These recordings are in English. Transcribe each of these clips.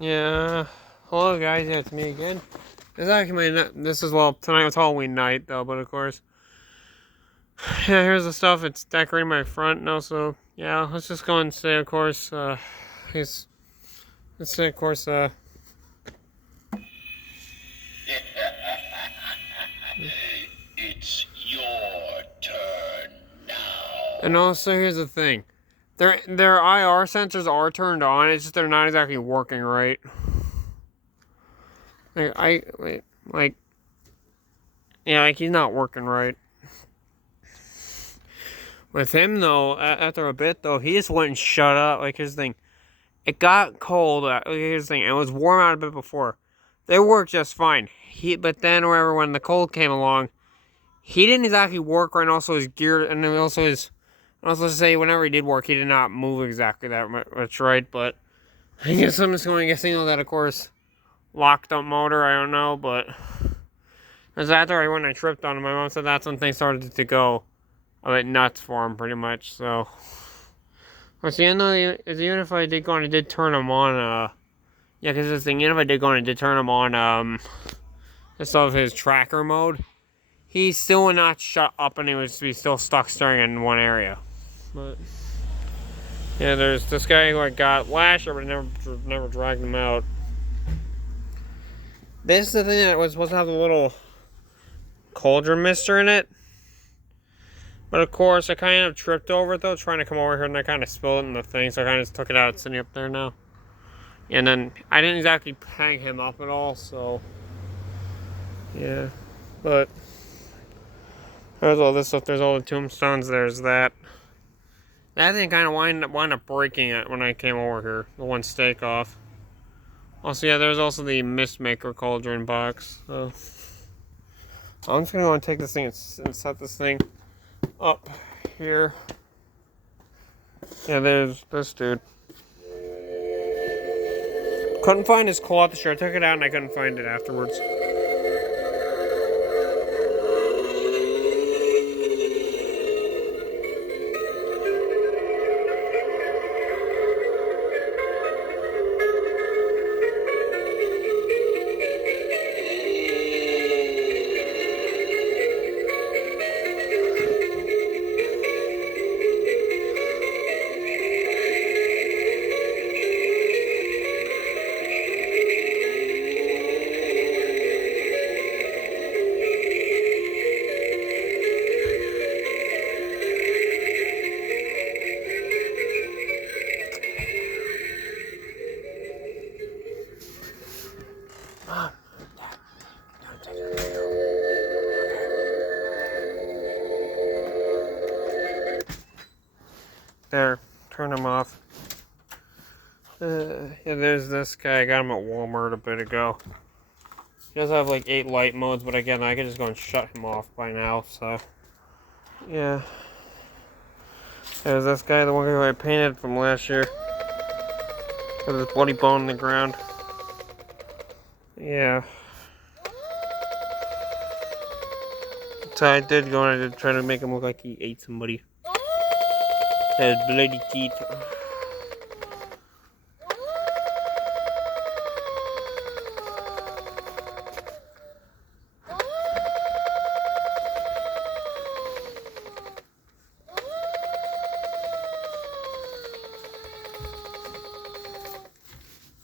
Yeah. Hello, guys. Yeah, it's me again. This is actually this is, well, tonight was Halloween night, though, but of course. Yeah, here's the stuff. It's decorating my front now, so yeah, let's just go and say, of course, he's, let's say, of course, It's your turn now. and also, here's the thing. Their IR sensors are turned on, it's just they're not exactly working right. Like, yeah, like, he's not working right. With him, though, after a bit, though, he just wouldn't shut up. Like, his thing, it got cold. Here's the thing, it was warm out a bit before. They worked just fine. But then, wherever when the cold came along, he didn't exactly work right. And also, his gear, and then also his, also to say, whenever he did work, he did not move exactly that much right. But I guess I'm just going to guess, that, of course, locked up motor. I don't know, but because after when I tripped on him, my mom said that's when things started to go a bit nuts for him, pretty much. So, well, see, even if I did go and I did turn him on, yeah, because this thing, even if I did go and I did turn him on, just of his tracker mode, he still would not shut up, and he would be still stuck staring in one area. But yeah, there's this guy who I got last year, but I never dragged him out. This is the thing that was supposed to have a little cauldron mister in it. But of course, I kind of tripped over it though, trying to come over here, and I kind of spilled it in the thing, so I kind of just took it out, it's sitting up there now. And then I didn't exactly hang him up at all, so yeah. But there's all this stuff. There's all the tombstones. There's that. That thing kind of wound up breaking it when I came over here. The one stake off. Also, yeah, there's also the Mistmaker cauldron box. So I'm just gonna go and take this thing and set this thing up here. Yeah, there's this dude. Couldn't find his cloth shirt. I took it out and I couldn't find it afterwards. There, turn him off. Yeah, there's this guy. I got him at Walmart a bit ago. He does have like 8 light modes, but again, I could just go and shut him off by now, so. Yeah. There's this guy, the one who I painted from last year. With his bloody bone in the ground. Yeah. So I did go and I did try to make him look like he ate somebody. His bloody teeth.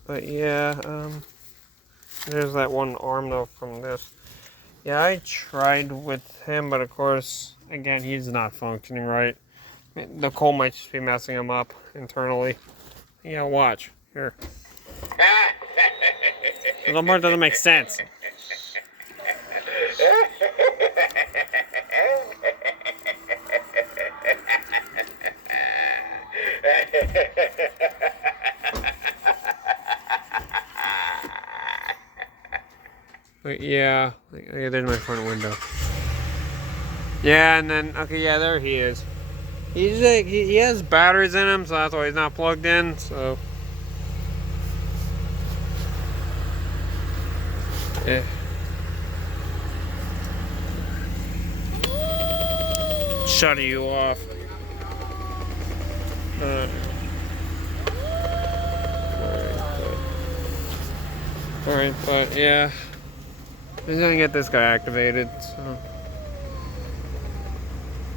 But yeah, there's that one arm though from this. Yeah, I tried with him, but of course, again, he's not functioning right. The coal might just be messing him up internally. Yeah, watch. Here. The part doesn't make sense. But yeah, there's my front window. Yeah, and then, okay, yeah, there he is. He's like, he has batteries in him, so that's why he's not plugged in, so. Yeah. Shut you off. Alright, but yeah. He's gonna get this guy activated, so.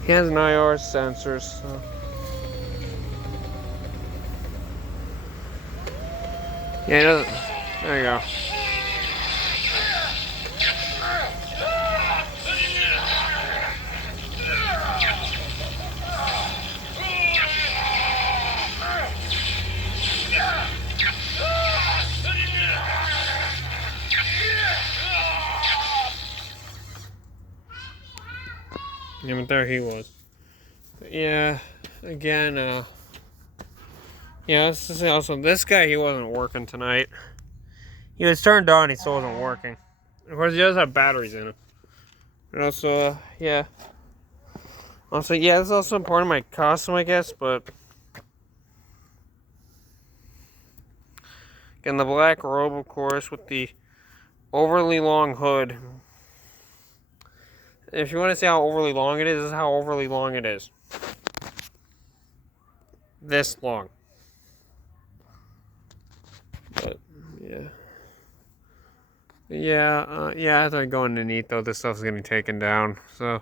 He has an IR sensor, so. Yeah, he doesn't. There you go. Yeah, but there he was. But yeah, again, yeah, let's just say also, this guy, he wasn't working tonight. He was turned on, he still wasn't working. Of course, he does have batteries in him. And also, yeah. Also, yeah, this is also part of my costume, I guess, but... Again, the black robe, of course, with the overly long hood. If you want to see how overly long it is, this is how overly long it is. This long. But, yeah. Yeah, as I go underneath, though, this stuff's getting taken down, so...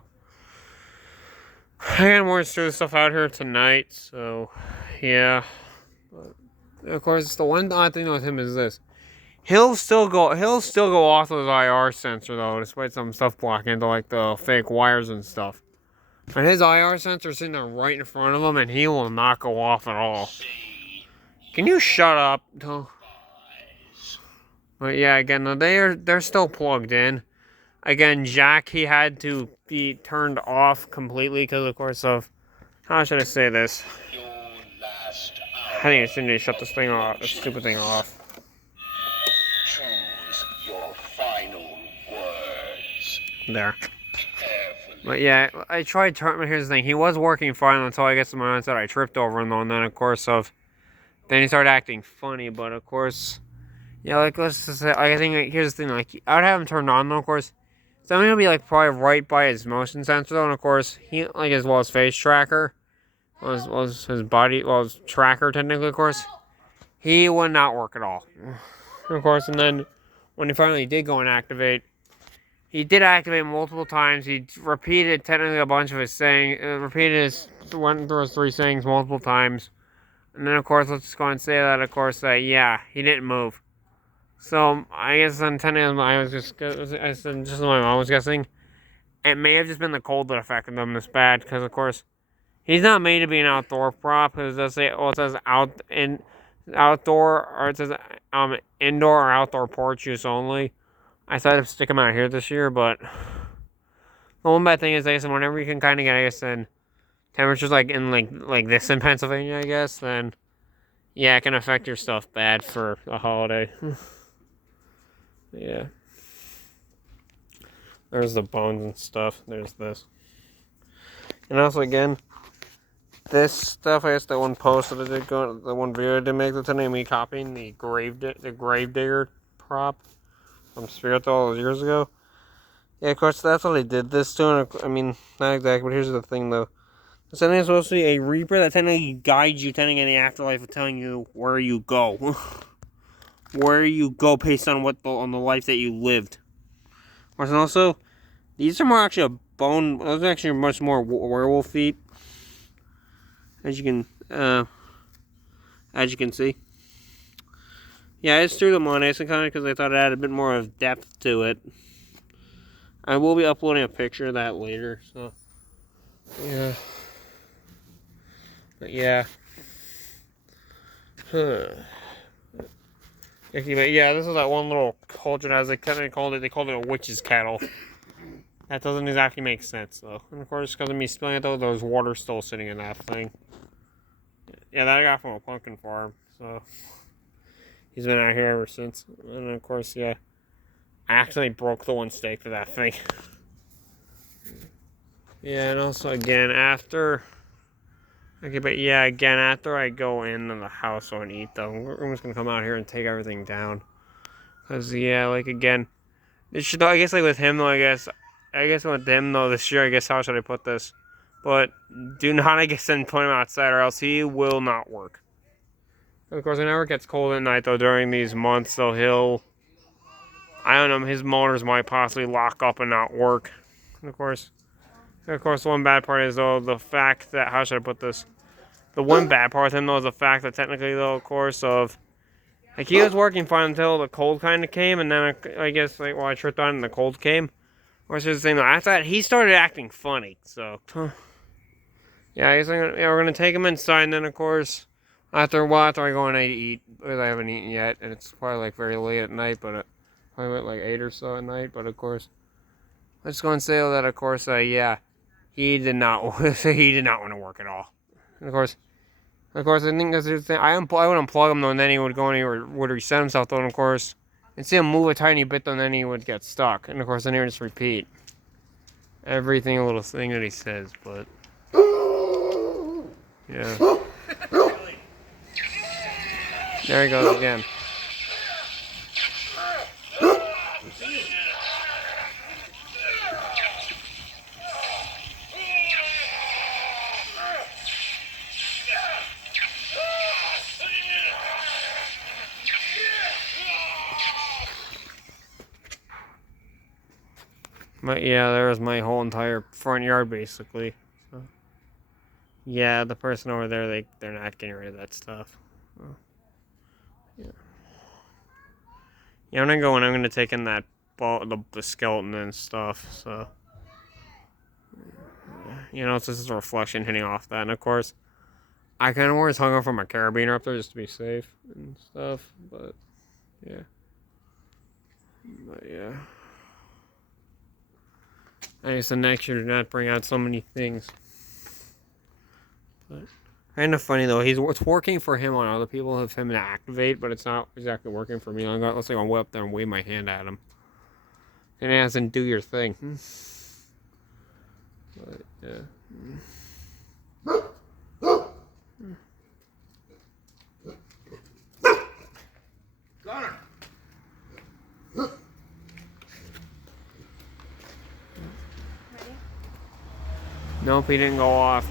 I got more serious stuff out here tonight, so... Yeah. But, of course, the one odd thing with him is this. He'll still go off of his IR sensor, though, despite some stuff blocking into, like, the fake wires and stuff. And his IR sensor is sitting there right in front of him, and he will not go off at all. Can you shut up? But yeah, again, they're still plugged in. Again, Jack, he had to be turned off completely because, of course, of... How should I say this? I think I should need to shut this thing off, this stupid thing off. Choose your final words. There. But yeah, I tried turning. Here's the thing: he was working fine until I guess the moment that I tripped over him, though, and then of course then he started acting funny. But of course, yeah, like let's just say, I think like, here's the thing: like I would have him turned on, though, of course. Something will be like probably right by his motion sensor, though, and of course he like as well as face tracker, was his body, his tracker technically, of course. He would not work at all, of course. And then when he finally did go and activate. He did activate multiple times. He repeated technically a bunch of his sayings. Repeated his one through his 3 sayings multiple times. And then, of course, let's just go and say that, of course, yeah, he didn't move. So, I guess then technically I said, just my mom was guessing, it may have just been the cold that affected him this bad. Because, of course, he's not made to be an outdoor prop. Because it does say, well, it says outdoor, or it says indoor or outdoor porch use only. I decided to stick him out here this year, but the one bad thing is, I guess, whenever you can kind of get, I guess, in temperatures like in like this in Pennsylvania, I guess, then yeah, it can affect your stuff bad for a holiday. Yeah. There's the bones and stuff. There's this, and also again, this stuff. I guess that one post that I did go, the one video I did make today, me copying the Gravedigger prop. From Spirit all those years ago. Yeah, of course, that's what they did this to. And I mean, not exactly, but here's the thing, though. This thing is supposed to be a Reaper that technically guides you, technically in the afterlife, of telling you where you go. Where you go based on on the life that you lived. And also, these are more actually a bone, those are actually much more werewolf feet. As you can see. Yeah, I just threw them on Asicon because I thought it had a bit more of depth to it. I will be uploading a picture of that later, so... Yeah. But yeah. Yeah, this is that one little cauldron, as they kind of called it. They called it a witch's kettle. That doesn't exactly make sense, though. And of course, because of me spilling it, though, there's water still sitting in that thing. Yeah, that I got from a pumpkin farm, so... He's been out here ever since. And of course, yeah. I accidentally broke the one stake for that thing. Yeah, and also again, after... Okay, but yeah, again, after I go into the house and eat, though, I'm just going to come out here and take everything down. Because, yeah, like, again... It should, I guess, like, with him, though, I guess with him, though, this year, I guess, how should I put this? But do not, I guess, then put him outside, or else he will not work. Of course, it never gets cold at night, though, during these months, so he'll I don't know, his motors might possibly lock up and not work. And of course, one bad part is, though, the fact that, how should I put this? The one bad part with him, though, is the fact that technically, though, of course, like, he was working fine until the cold kind of came, and then I guess, like, I tripped on it and the cold came. Or just saying, though, after that, he started acting funny, so. Yeah, I guess we're going to take him inside, and then, of course, after a while, after I go and eat, because I haven't eaten yet, and it's probably, like, very late at night, but probably like 8 or so at night, but, of course, let's go and say that, of course, yeah, he did not want to work at all. And, of course, I think that's the thing. I would unplug him, though, and then he would go and he would reset himself, though, and, of course, and see him move a tiny bit, though, and then he would get stuck, and, of course, then he would just repeat everything, a little thing that he says, but, yeah. There he goes again. But yeah, there's my whole entire front yard, basically. So, yeah, the person over there, they're not getting rid of that stuff. So, yeah. Yeah, when I go in, I'm gonna take in that the skeleton and stuff. So, you know, it's just a reflection hitting off that, and of course, I kind of always hung up for my carabiner up there just to be safe and stuff. But yeah, I guess the next year to not bring out so many things. But kind of funny though. It's working for him on other people of him to activate, but it's not exactly working for me. Let's say I'll go up there and wave my hand at him, and it doesn't do your thing. But yeah. Connor. Nope, he didn't go off.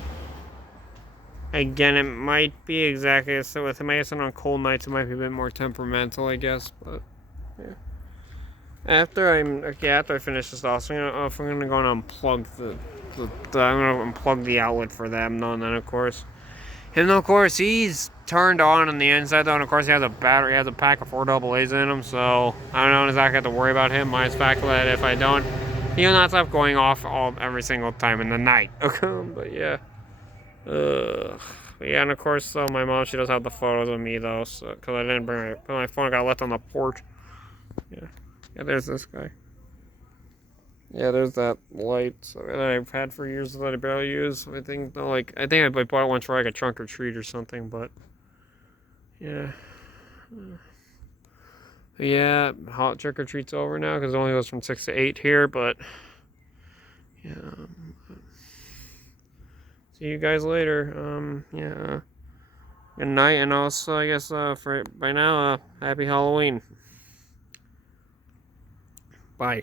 Again, it might be exactly so with him. I guess on cold nights it might be a bit more temperamental, I guess. But yeah. After I finish this off, I'm gonna go and unplug I'm gonna unplug the outlet for them. No, and then of course, he's turned on the inside though, and of course he has a battery. He has a pack of 4 AA's in him, so I don't know exactly have to worry about him. Minus the fact that if I don't, he'll not stop going off every single time in the night. Okay, but yeah. Yeah, and of course, my mom, she does have the photos of me, though, so, because I didn't bring my phone, got left on the porch. Yeah, there's this guy. Yeah, there's that light that I've had for years that I barely use. I think I bought it once for, like, a trunk or treat or something, but, yeah. Yeah, hot trick or treat's over now, because it only goes from 6 to 8 here, but, yeah. See you guys later. Yeah. Good night, and also, I guess, by now, happy Halloween. Bye.